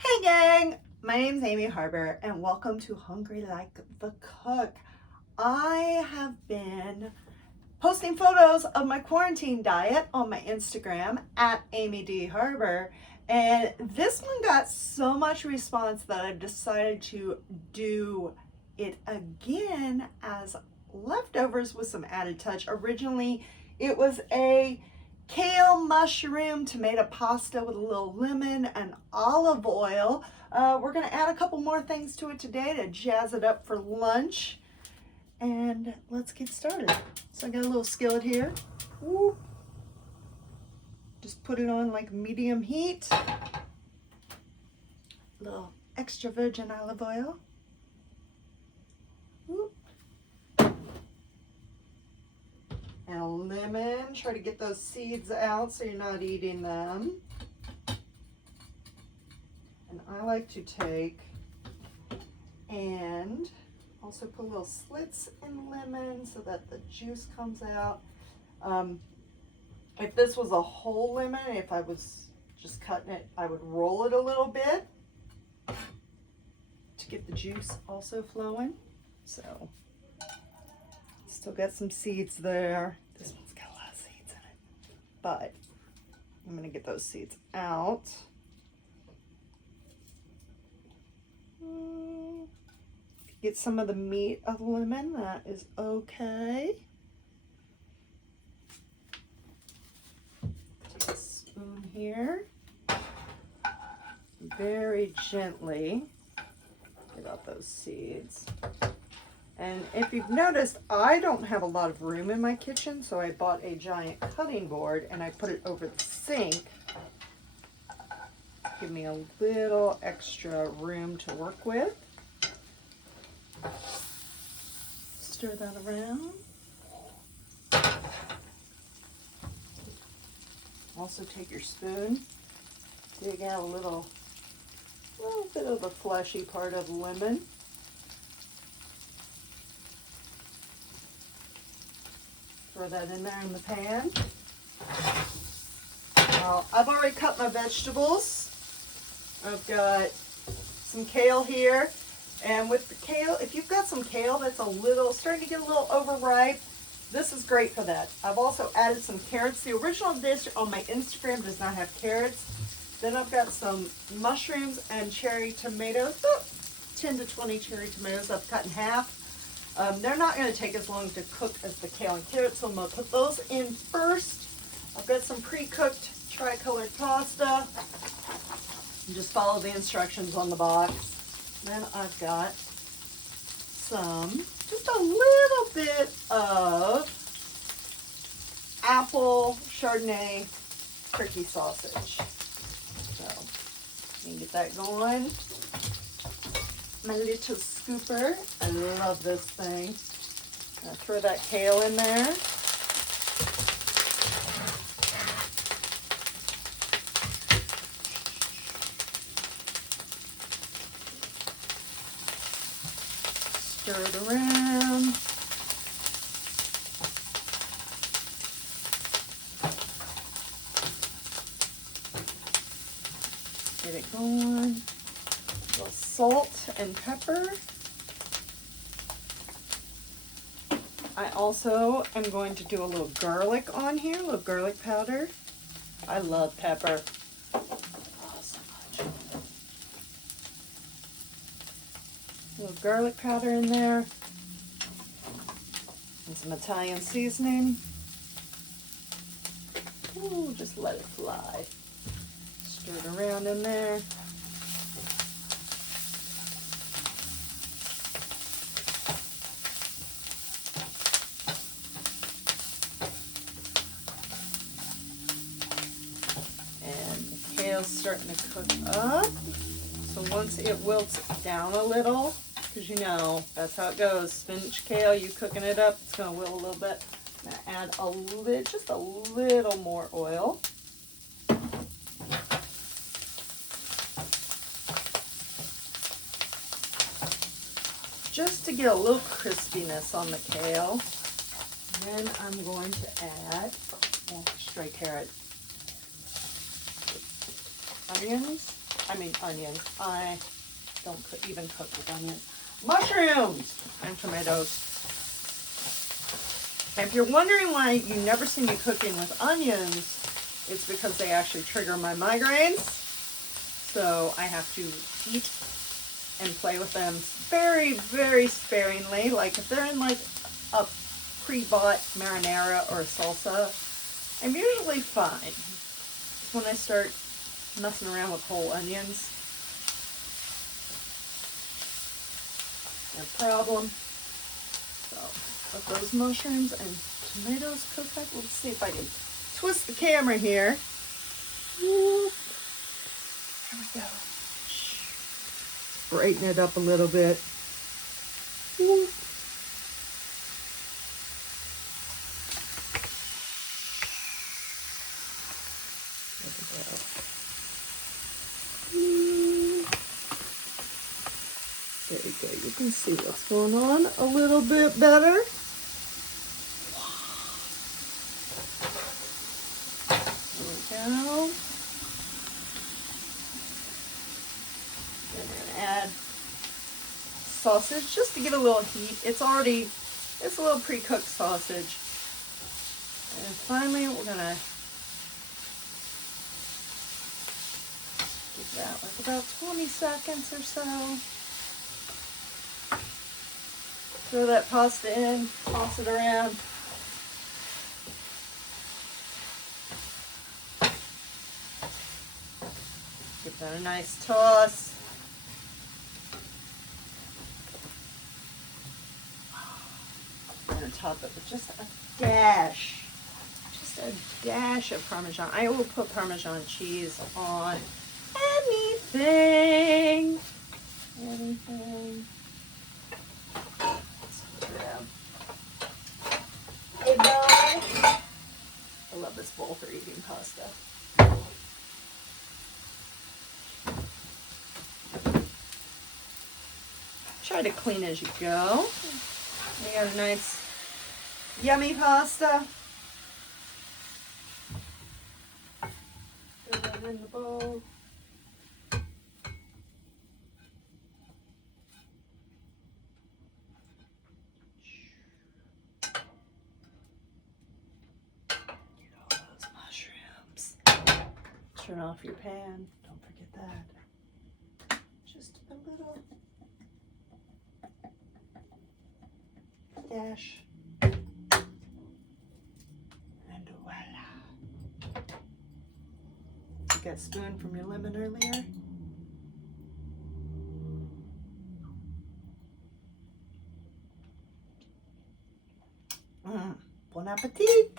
Hey gang, my name's Amy Harber and welcome to Hungry Like the Cook. I have been posting photos of my quarantine diet on my Instagram at Amy D. Harber, and this one got so much response that I decided to do it again as leftovers with some added touch. Originally, it was a kale, mushroom, tomato pasta with a little lemon and olive oil. We're gonna add a couple more things to it today to jazz it up for lunch. And let's get started. So I got a little skillet here. Woo. Just put it on like medium heat. A little extra virgin olive oil. Woo. And a lemon. Try to get those seeds out so you're not eating them. And I like to take and also put little slits in lemon so that the juice comes out. If this was a whole lemon, if I was just cutting it, I would roll it a little bit to get the juice also flowing. So, still got some seeds there. This one's got a lot of seeds in it, but I'm gonna get those seeds out. Get some of the meat of the lemon, that is okay. Take a spoon here. Very gently get out those seeds. And if you've noticed, I don't have a lot of room in my kitchen, so I bought a giant cutting board and I put it over the sink. Give me a little extra room to work with. Stir that around. Also take your spoon, dig out a little bit of the fleshy part of the lemon. Throw that in there in the pan. Now, I've already cut my vegetables. I've got some kale here. And with the kale, if you've got some kale that's starting to get a little overripe, this is great for that. I've also added some carrots. The original dish on my Instagram does not have carrots. Then I've got some mushrooms and cherry tomatoes. 10 to 20 cherry tomatoes I've cut in half. They're not going to take as long to cook as the kale and carrots, so I'm going to put those in first. I've got some pre-cooked tricolored pasta. And just follow the instructions on the box. Then I've got just a little bit of apple Chardonnay turkey sausage. So, let me get that going. My little scooper. I love this thing. I'll throw that kale in there. Stir it around. Get it going. A little salt and pepper. I also am going to do a little garlic on here, a little garlic powder. I love pepper. Oh, so much. A little garlic powder in there. And some Italian seasoning. Ooh, just let it fly. Stir it around in there. Starting to cook up. So once it wilts down a little, because you know that's how it goes, spinach, kale, you cooking it up, it's going to wilt a little bit. I'm going to add just a little more oil. Just to get a little crispiness on the kale. Then I'm going to add stray carrot, onions, onions. I don't even cook with onions. Mushrooms and tomatoes. And if you're wondering why you never see me cooking with onions, it's because they actually trigger my migraines. So I have to eat and play with them very, very sparingly. Like if they're in like a pre-bought marinara or a salsa, I'm usually fine. When I start messing around with whole onions, no problem. So let those mushrooms and tomatoes cook up. Let's see if I can twist the camera here. There we go. Brighten it up a little bit. There we go. You can see what's going on a little bit better. There we go. And we're going to add sausage just to give it a little heat. It's a little pre-cooked sausage. And finally, we're going to give that like about 20 seconds or so. Throw that pasta in, toss it around. Give that a nice toss. I'm going to top it with just a dash of Parmesan. I will put Parmesan cheese on anything. Hey, boy. I love this bowl for eating pasta. Try to clean as you go. We got a nice, yummy pasta. Throw that in the bowl. Turn off your pan. Don't forget that. Just a little dash. And voila. You got a spoon from your lemon earlier? Bon appetit!